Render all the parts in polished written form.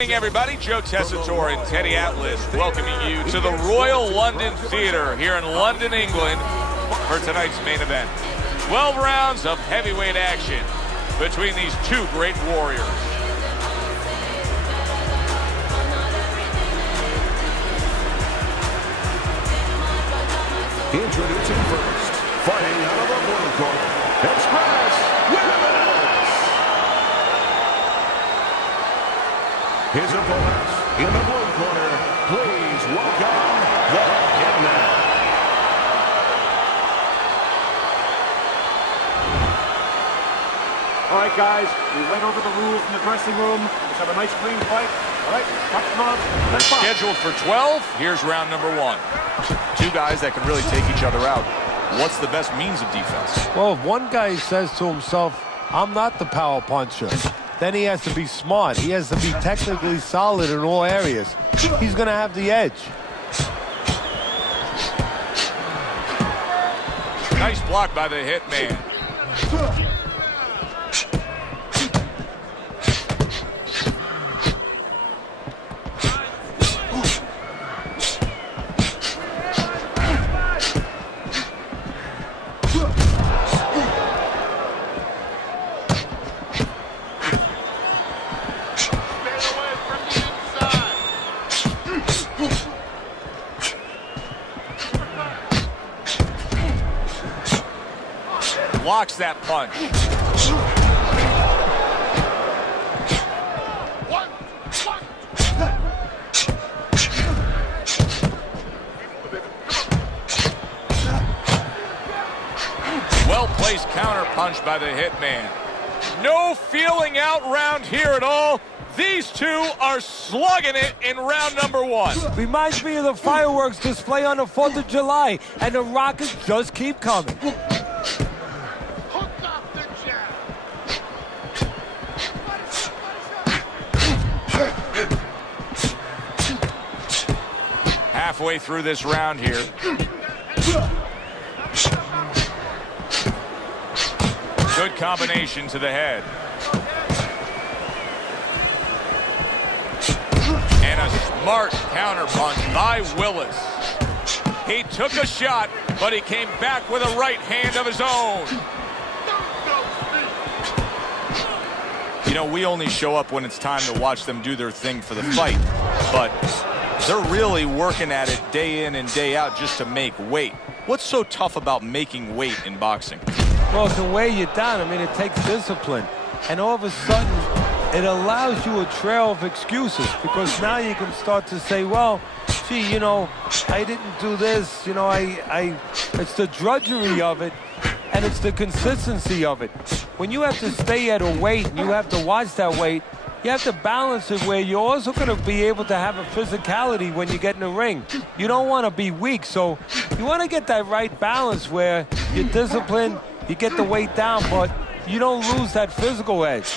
Good evening, everybody. Joe Tessitore and Teddy Atlas welcoming you to the Royal London Theatre here in London, England for tonight's main event. 12 rounds of heavyweight action between these two great warriors. Introducing first, fighting out of the blue corner, Express Wilderness. His opponents in the blue corner, please welcome the Hitman. All right, guys, we went over the rules in the dressing room. Let's have a nice clean fight. All right, cut them off. Let's fight. Scheduled for 12. Here's round number one. Two guys that can really take each other out. What's the best means of defense? Well, if one guy says to himself, I'm not the power puncher, then he has to be smart. He has to be technically solid in all areas. He's going to have the edge. Nice block by the Hitman. Blocks that punch. Well-placed counter punch by the Hitman. No feeling out round here at all. These two are slugging it in round number one. Reminds me of the fireworks display on the 4th of July, and the rockets just keep coming. Halfway through this round here. Good combination to the head. And a smart counter punch by Willis. He took a shot, but he came back with a right hand of his own. You know, we only show up when it's time to watch them do their thing for the fight, but they're really working at it day in and day out just to make weight. What's so tough about making weight in boxing? Well, it can weigh you down. I mean, it takes discipline. And all of a sudden, it allows you a trail of excuses, because now you can start to say, well, gee, you know, I didn't do this. You know, it's the drudgery of it, and it's the consistency of it. When you have to stay at a weight and you have to watch that weight, you have to balance it where you're also going to be able to have a physicality when you get in the ring. You don't want to be weak, so you want to get that right balance where you're disciplined, you get the weight down, but you don't lose that physical edge.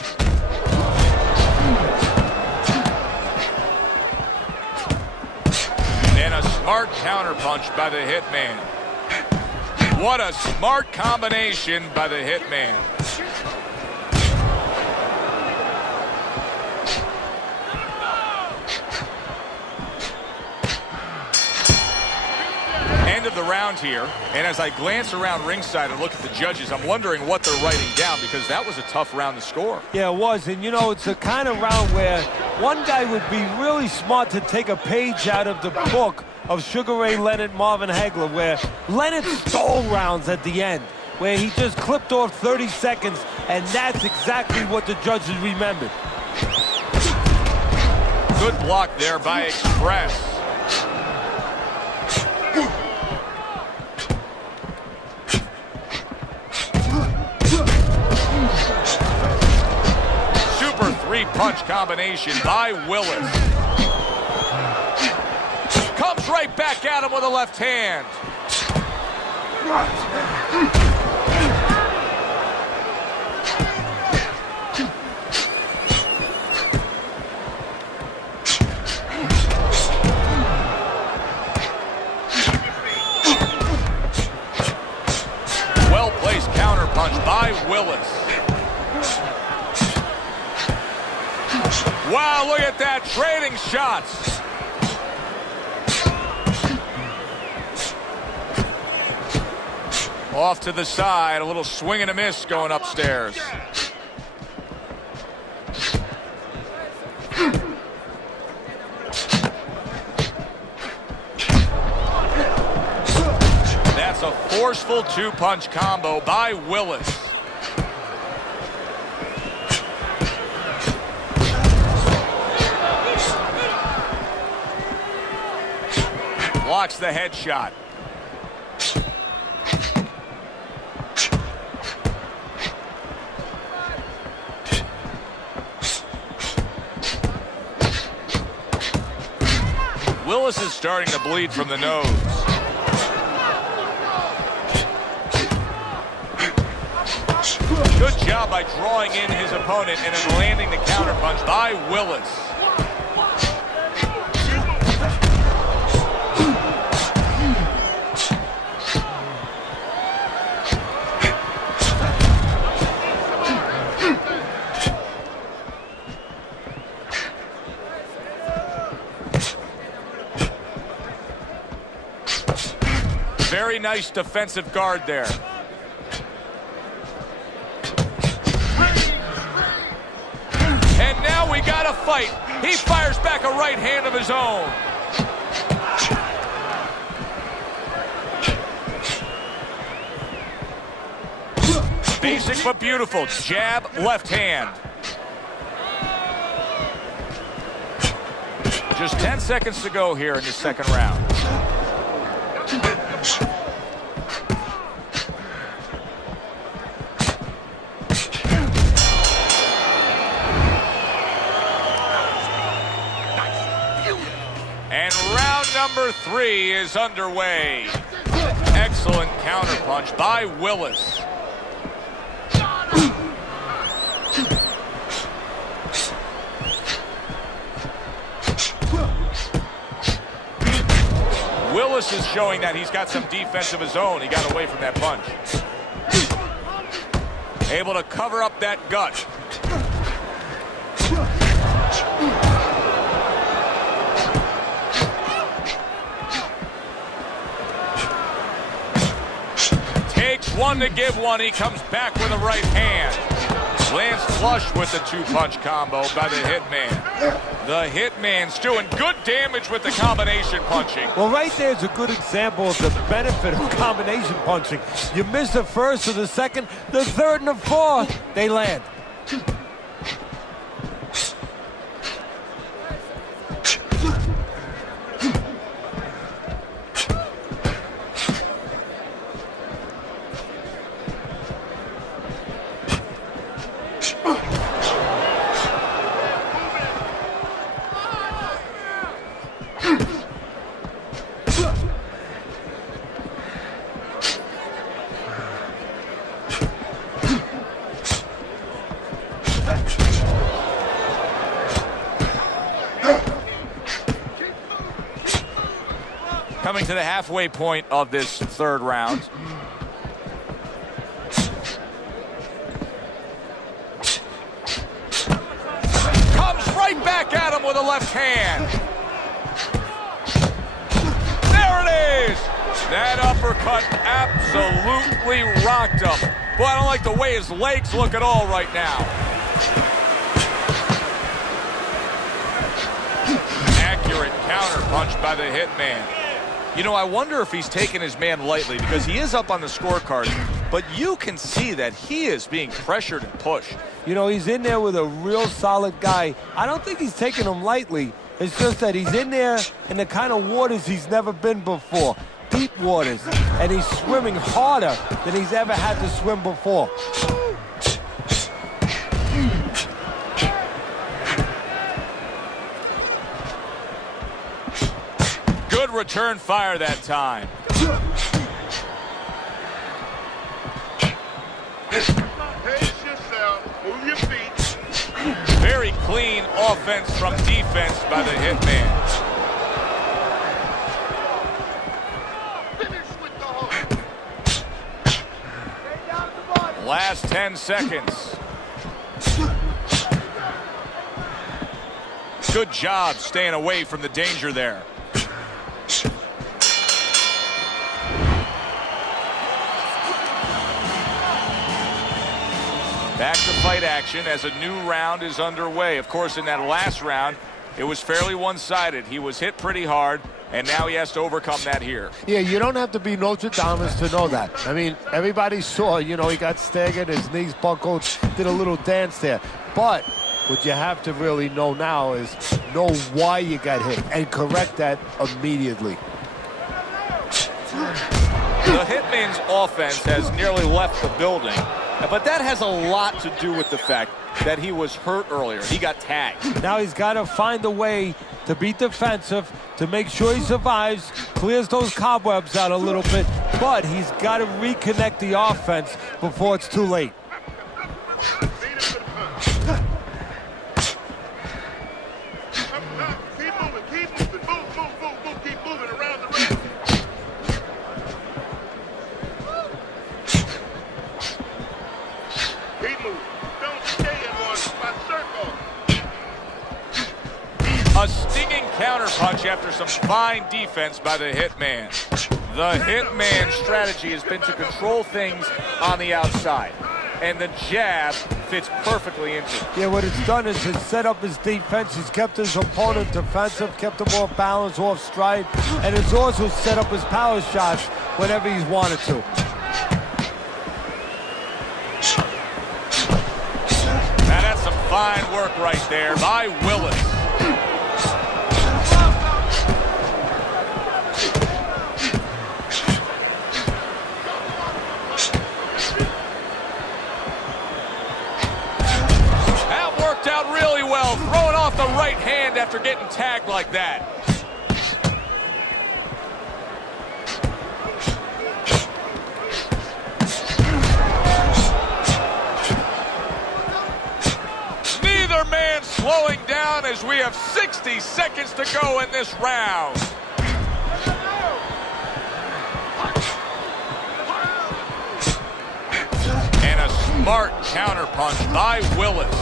And a smart counter punch by the Hitman. What a smart combination by the Hitman. End of the round here, and as I glance around ringside and look at the judges, I'm wondering what they're writing down, because that was a tough round to score. Yeah, it was, and you know, it's the kind of round where one guy would be really smart to take a page out of the book of Sugar Ray Leonard, Marvin Hagler, where Leonard stole rounds at the end, where he just clipped off 30 seconds, and that's exactly what the judges remembered. Good block there by Express. Super three-punch combination by Willis. Comes right back at him with a left hand. Well-placed counter punch by Willis. Wow, look at that trading shots. Off to the side, a little swing and a miss going upstairs. That's a forceful two-punch combo by Willis. Blocks the headshot. Willis is starting to bleed from the nose. Good job by drawing in his opponent and then landing the counterpunch by Willis. Very nice defensive guard there. And now we got a fight. He fires back a right hand of his own. Basic but beautiful. Jab, left hand. Just 10 seconds to go here in the second round. And round number 3 is underway. Excellent counterpunch by Willis. Willis is showing that he's got some defense of his own. He got away from that punch. Able to cover up that gut. Takes one to give one. He comes back with a right hand. Lands flush with the two-punch combo by the Hitman. The Hitman's doing good damage with the combination punching. Well, right there's a good example of the benefit of combination punching. You miss the first or the second, the third and the fourth, they land. Coming to the halfway point of this third round. Comes right back at him with a left hand. There it is. That uppercut absolutely rocked him. Boy, I don't like the way his legs look at all right now. Accurate counterpunch by the Hitman. You know, I wonder if he's taking his man lightly because he is up on the scorecard, but you can see that he is being pressured and pushed. You know, he's in there with a real solid guy. I don't think he's taking him lightly. It's just that he's in there in the kind of waters he's never been before. Deep waters. And he's swimming harder than he's ever had to swim before. Good return fire that time. Pace yourself, move your feet. Very clean offense from defense by the Hitman. Finish with the hook. Last 10 seconds. Good job staying away from the danger there. Back to fight action as a new round is underway. Of course, in that last round, it was fairly one-sided. He was hit pretty hard, and now he has to overcome that here. Yeah, you don't have to be Notre Dame to know that. I mean, everybody saw, you know, he got staggered, his knees buckled, did a little dance there. But what you have to really know now is know why you got hit and correct that immediately. The Hitman's offense has nearly left the building, but that has a lot to do with the fact that he was hurt earlier. He got tagged. Now he's got to find a way to be defensive, to make sure he survives, clears those cobwebs out a little bit, but he's got to reconnect the offense before it's too late. A stinging counterpunch after some fine defense by the Hitman. The Hitman's strategy has been to control things on the outside, and the jab fits perfectly into it. Yeah, what it's done is it's set up his defense. He's kept his opponent defensive, kept him off balance, off stride, and it's also set up his power shots whenever he's wanted to. Now that's some fine work right there by Willis. Out really well, throwing off the right hand after getting tagged like that. Neither man slowing down as we have 60 seconds to go in this round. And a smart counterpunch by Willis.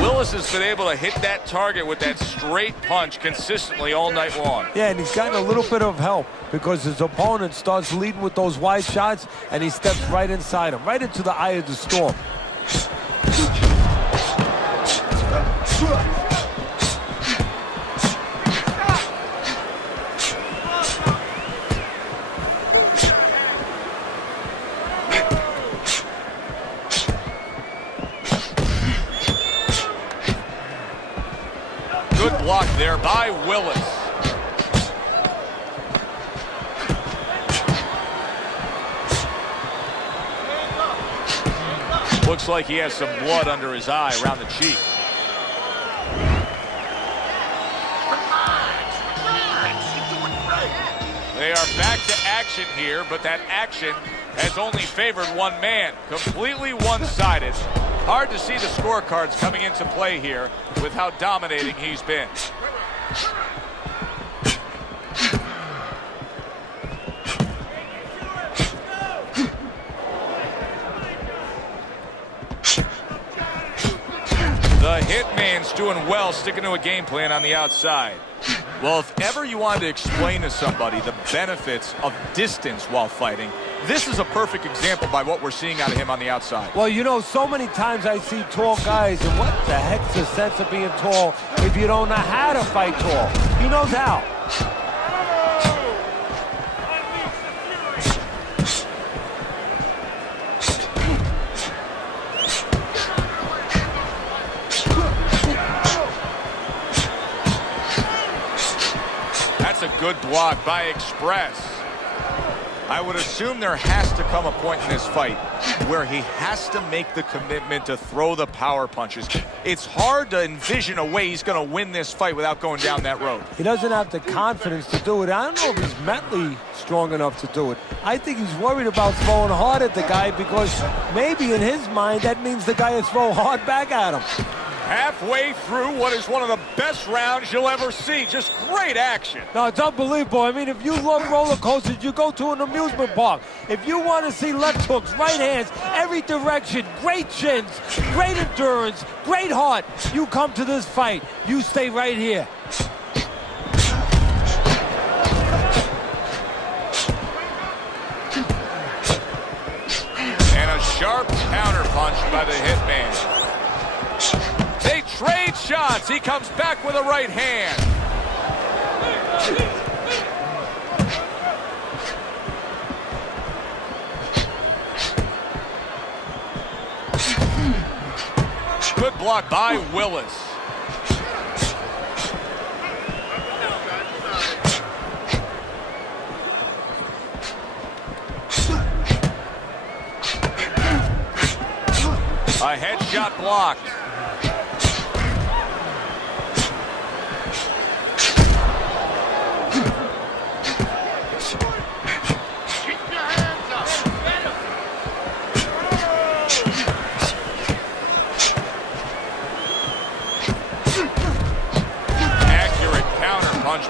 Willis has been able to hit that target with that straight punch consistently all night long. Yeah, and he's gotten a little bit of help because his opponent starts leading with those wide shots, and he steps right inside him, right into the eye of the storm. Good block there by Willis. Looks like he has some blood under his eye around the cheek. They are back to action here, but that action has only favored one man. Completely one-sided. Hard to see the scorecards coming into play here with how dominating he's been. The Hitman's doing well, sticking to a game plan on the outside. Well, if ever you wanted to explain to somebody the benefits of distance while fighting, this is a perfect example by what we're seeing out of him on the outside. Well, you know, so many times I see tall guys, and what the heck's the sense of being tall if you don't know how to fight tall? He knows how. That's a good block by Express. I would assume there has to come a point in this fight where he has to make the commitment to throw the power punches. It's hard to envision a way he's going to win this fight without going down that road. He doesn't have the confidence to do it. I don't know if he's mentally strong enough to do it. I think he's worried about throwing hard at the guy because maybe in his mind that means the guy will throw hard back at him. Halfway through what is one of the best rounds you'll ever see. Just great action. No, it's unbelievable. I mean, if you love roller coasters, you go to an amusement park. If you want to see left hooks, right hands, every direction, great chins, great endurance, great heart, you come to this fight. You stay right here. And a sharp counter punch by the Hitman. They trade shots. He comes back with a right hand. Good block by Willis. A headshot blocked.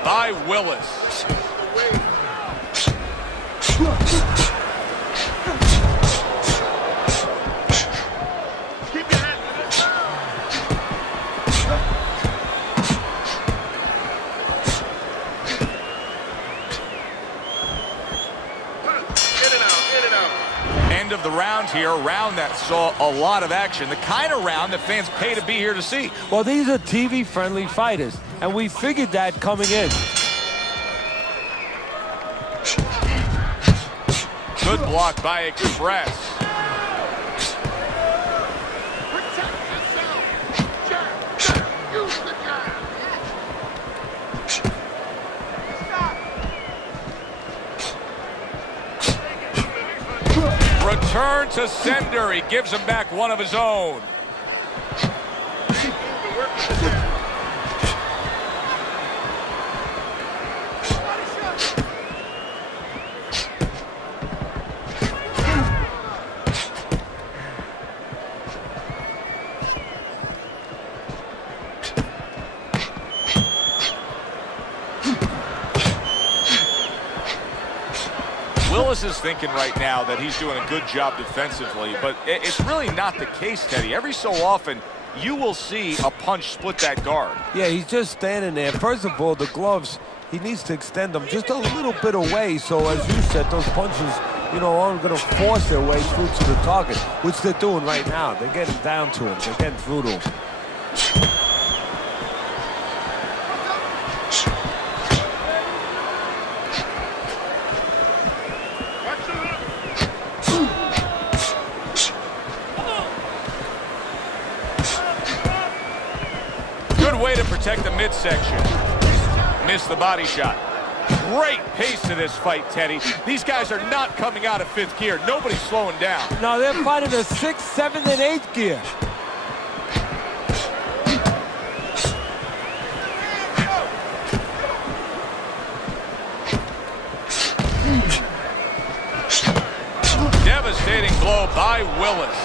By Willis. End of the round here, a round that saw a lot of action, the kind of round that fans pay to be here to see. Well, these are TV-friendly fighters, and we figured that coming in. Good block by Express. Return to sender. He gives him back one of his own. Willis is thinking right now that he's doing a good job defensively, but it's really not the case, Teddy. Every so often, you will see a punch split that guard. Yeah, he's just standing there. First of all, the gloves, he needs to extend them just a little bit away, so as you said, those punches, you know, aren't going to force their way through to the target, which they're doing right now. They're getting down to him. They're getting through to him. Way to protect the midsection. Missed the body shot. Great pace to this fight, Teddy. These guys are not coming out of fifth gear. Nobody's slowing down. No, they're fighting a 6th, 7th, and 8th gear. Devastating blow by Willis.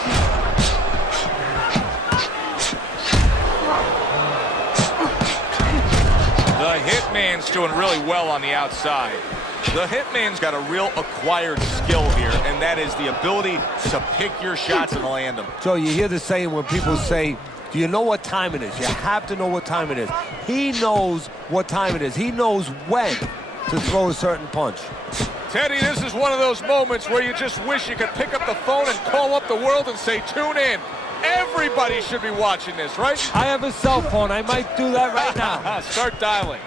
The Hitman's doing really well on the outside. The Hitman's got a real acquired skill here, and that is the ability to pick your shots and land them. So you hear the saying when people say, do you know what time it is? You have to know what time it is. He knows what time it is. He knows when to throw a certain punch. Teddy, this is one of those moments where you just wish you could pick up the phone and call up the world and say, tune in. Everybody should be watching this, right? I have a cell phone. I might do that right now. Start dialing.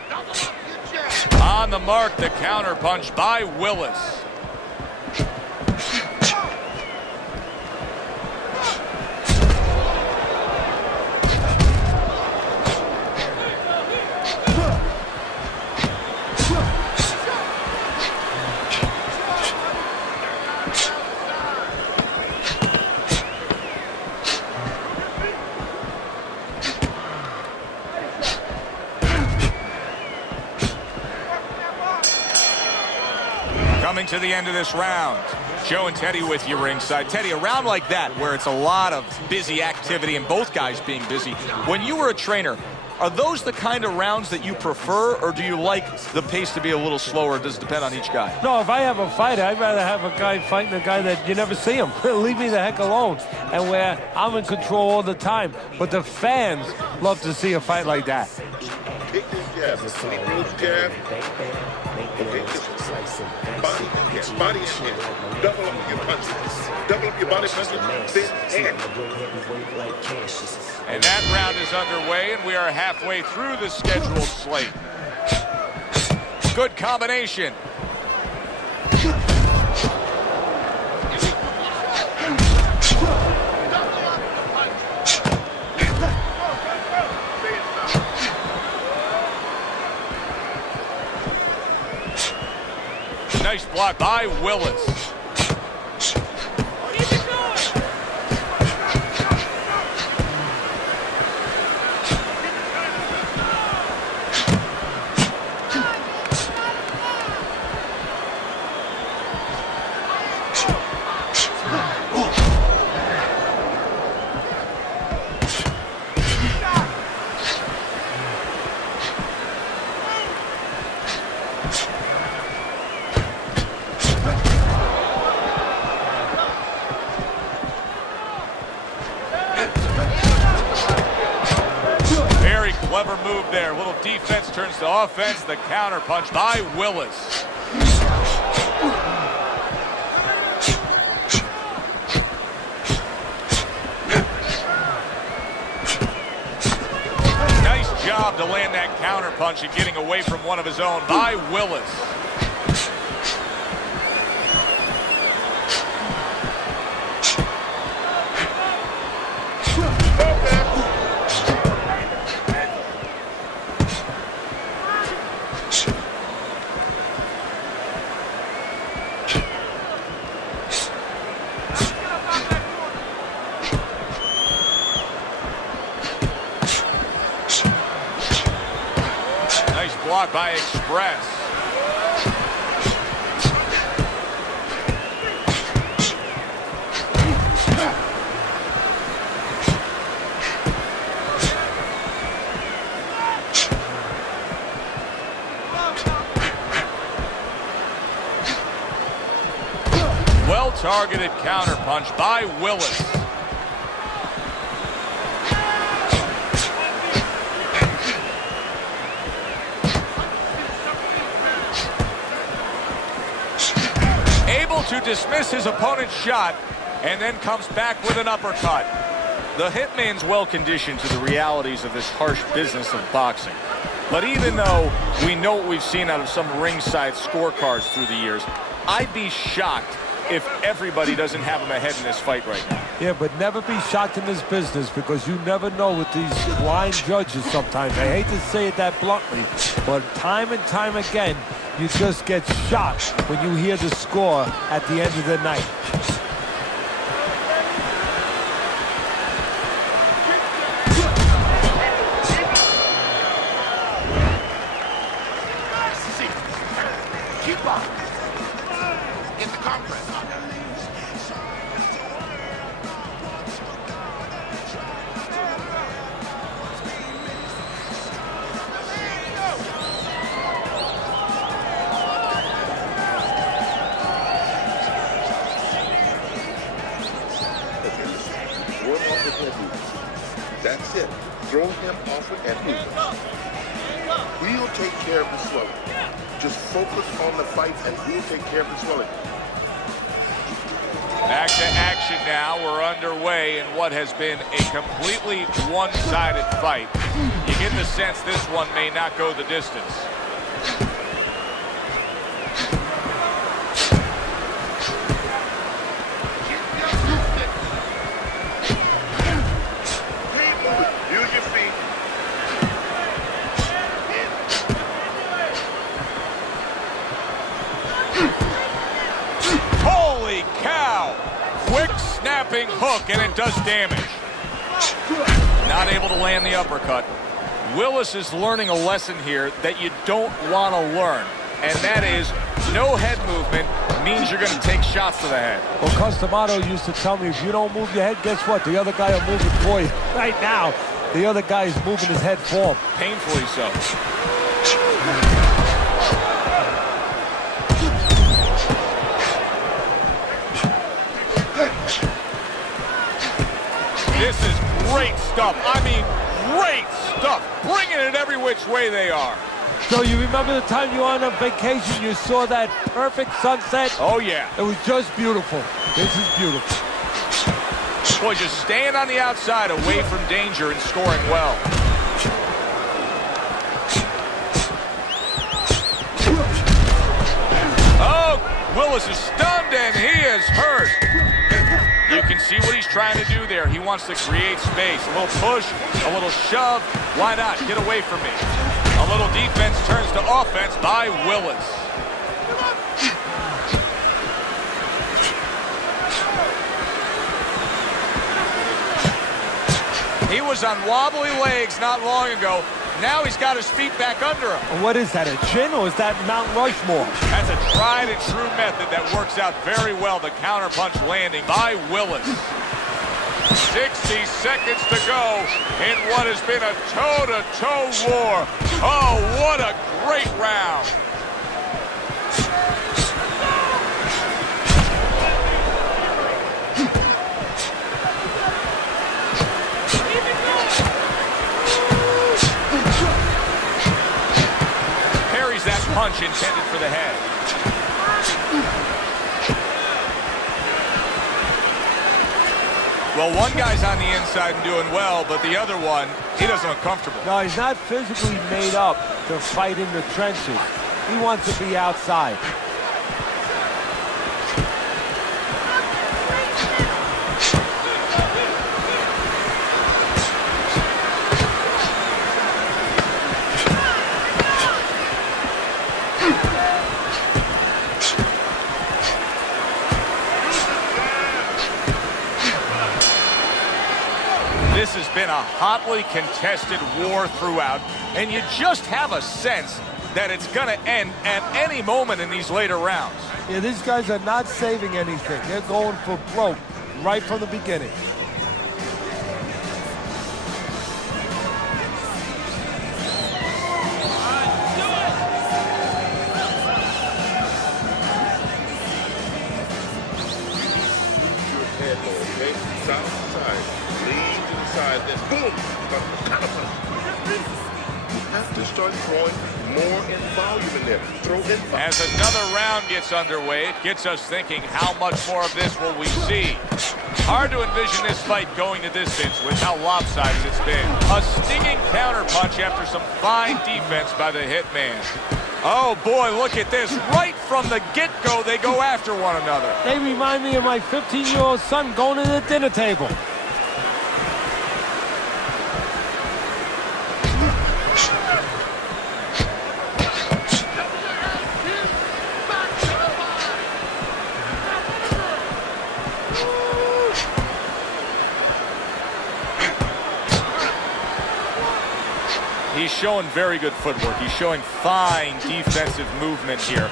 On the mark, the counter punch by Willis. Coming to the end of this round. Joe and Teddy with you ringside. Teddy, a round like that where it's a lot of busy activity and both guys being busy, when you were a trainer, are those the kind of rounds that you prefer, or do you like the pace to be a little slower? Does it depend on each guy? No, if I have a fight, I'd rather have a guy fighting a guy that you never see him. Leave me the heck alone. And where I'm in control all the time. But the fans love to see a fight like that. Take this jab. When he throws jab, okay, just body and hit. Double up your punches. Double up your body punches, then hand. And that round is underway, and we are halfway through the scheduled slate. Good combination. Nice block by Willis. Clever move there. A little defense turns to offense. The counter punch by Willis. Nice job to land that counter punch and getting away from one of his own by Willis. Block by Express. Well-targeted counterpunch by Willis. To dismiss his opponent's shot and then comes back with an uppercut. The hitman's well conditioned to the realities of this harsh business of boxing. But even though we know what we've seen out of some ringside scorecards through the years, I'd be shocked if everybody doesn't have him ahead in this fight right now. Yeah, but never be shocked in this business because you never know with these blind judges sometimes. I hate to say it that bluntly, but time and time again, you just get shocked when you hear the score at the end of the night. Keep up. In the compress. That's it. Throw him off with that music. We'll take care of the swelling. Just focus on the fight and we'll take care of the swelling. Back to action now. We're underway in what has been a completely one-sided fight. You get the sense this one may not go the distance. Snapping hook, and it does damage. Not able to land the uppercut. Willis is learning a lesson here that you don't want to learn, and that is No head movement means you're going to take shots to the head. Well, Customato used to tell me, if you don't move your head, guess what? The other guy will move it for you. Right now, the other guy is moving his head for him. Painfully so. This is great stuff. I mean, great stuff. Bringing it every which way they are. So you remember the time you were on a vacation, you saw that perfect sunset? Oh, yeah. It was just beautiful. This is beautiful. Boy, just staying on the outside away from danger and scoring well. Oh, Willis is stunned and he is hurt. You can see what he's trying to do there. He wants to create space. A little push, a little shove. Why not? Get away from me. A little defense turns to offense by Willis. He was on wobbly legs not long ago. Now he's got his feet back under him. What is that, a chin, or is that Mount Rushmore? That's a tried and true method that works out very well. The counterpunch landing by Willis. 60 seconds to go in what has been a toe-to-toe war. Oh, what a great round. Parries that punch intended for the head. Well, one guy's on the inside and doing well, but the other one, he doesn't look comfortable. No, he's not physically made up to fight in the trenches. He wants to be outside. This has been a hotly contested war throughout, and you just have a sense that it's going to end at any moment in these later rounds. Yeah, these guys are not saving anything. They're going for broke right from the beginning. Boom! You have to start throwing more in volume in there. Throw in volume. As another round gets underway, it gets us thinking, how much more of this will we see? Hard to envision this fight going the distance with how lopsided it's been. A stinging counterpunch after some fine defense by the hitman. Oh boy, look at this. Right from the get-go, they go after one another. They remind me of my 15-year-old son going to the dinner table. He's showing very good footwork. He's showing fine defensive movement here.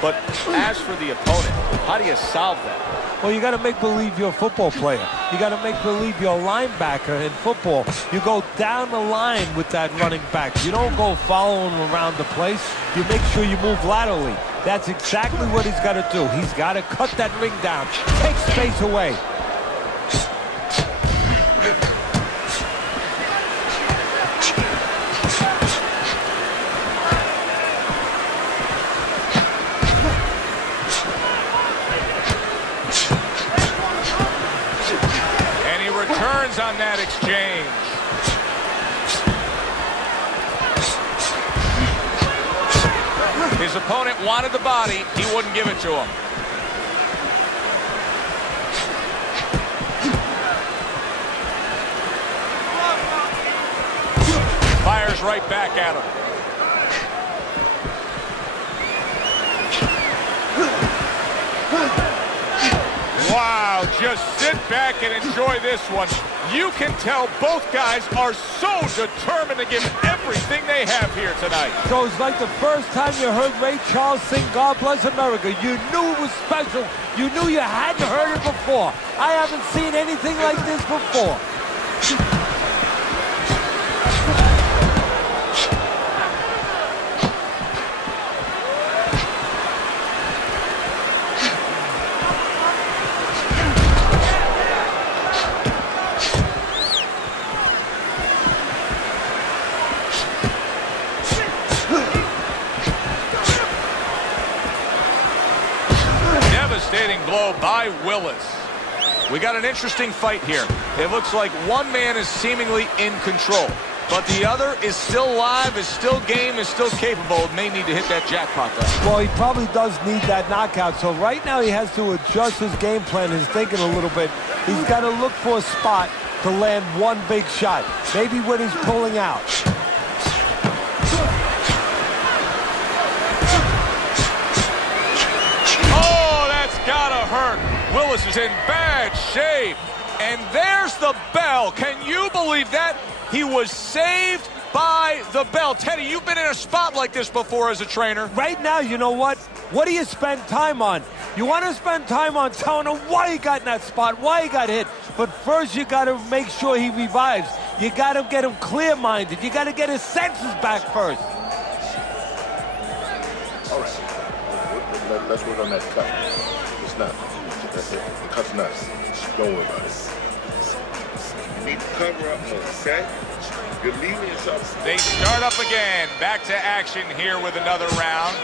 But as for the opponent, how do you solve that? Well, you got to make believe you're a football player. You got to make believe you're a linebacker in football. You go down the line with that running back. You don't go following around the place. You make sure you move laterally. That's exactly what he's got to do. He's got to cut that ring down, take space away. On that exchange. His opponent wanted the body. He wouldn't give it to him. Fires right back at him. Wow, just just sit back and enjoy this one. You can tell both guys are so determined to give everything they have here tonight. So it's like the first time you heard Ray Charles sing God Bless America. You knew it was special. You knew you hadn't heard it before. I haven't seen anything like this before. Devastating blow by Willis. We got an interesting fight here. It looks like one man is seemingly in control, but the other is still live, is still game, is still capable. May need to hit that jackpot though. Well, he probably does need that knockout. So right now he has to adjust his game plan, his thinking a little bit. He's got to look for a spot to land one big shot. Maybe when he's pulling out. Gotta hurt. Willis is in bad shape. And there's the bell. Can you believe that? He was saved by the bell. Teddy, you've been in a spot like this before as a trainer. Right now, you know what? What do you spend time on? You want to spend time on telling him why he got in that spot, why he got hit. But first, you got to make sure he revives. You got to get him clear-minded. You got to get his senses back first. All right. Let's work on that cut. It's not. That's it. The cut's not. Don't worry about it. You need to cover up more, okay? You're leaving yourself. They start up again. Back to action here with another round.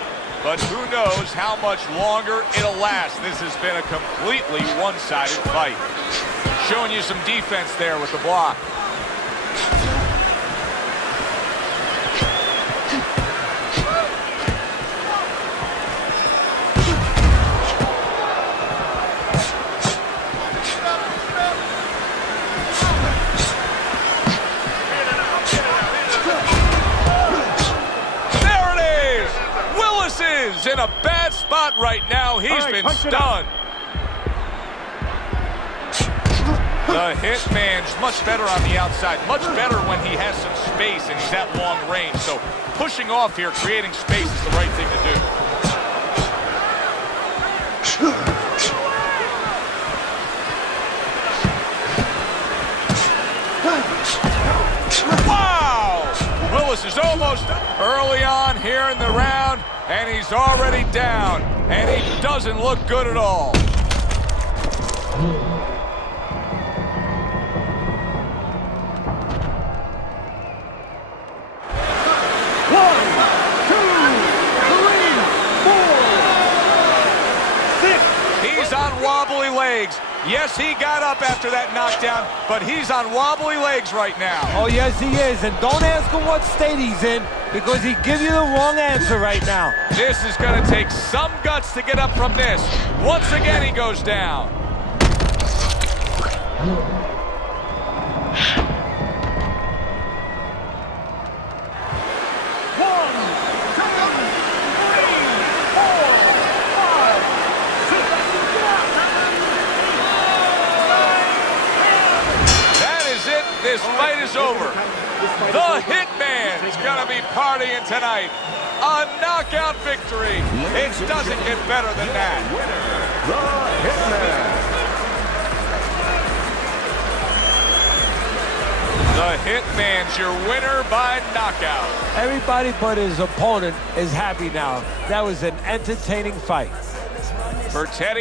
But who knows how much longer it'll last. This has been a completely one-sided fight. Showing you some defense there with the block. In a bad spot right now. He's been stunned. The hitman's much better on the outside. Much better when he has some space and he's at long range. So pushing off here, creating space is the right thing to do. Wow! Willis is almost early on here in the round. And he's already down, and he doesn't look good at all. 1, 2, 3, 4, 6. He's on wobbly legs. Yes, he got up after that knockdown, but he's on wobbly legs right now. Oh, yes, he is. And don't ask him what state he's in, because he'd give you the wrong answer right now. This is going to take some guts to get up from this. Once again, he goes down. This fight is over. The Hitman is going to be partying tonight. A knockout victory. It doesn't get better than that. The Hitman. The Hitman's your winner by knockout. Everybody but his opponent is happy now. That was an entertaining fight. For Teddy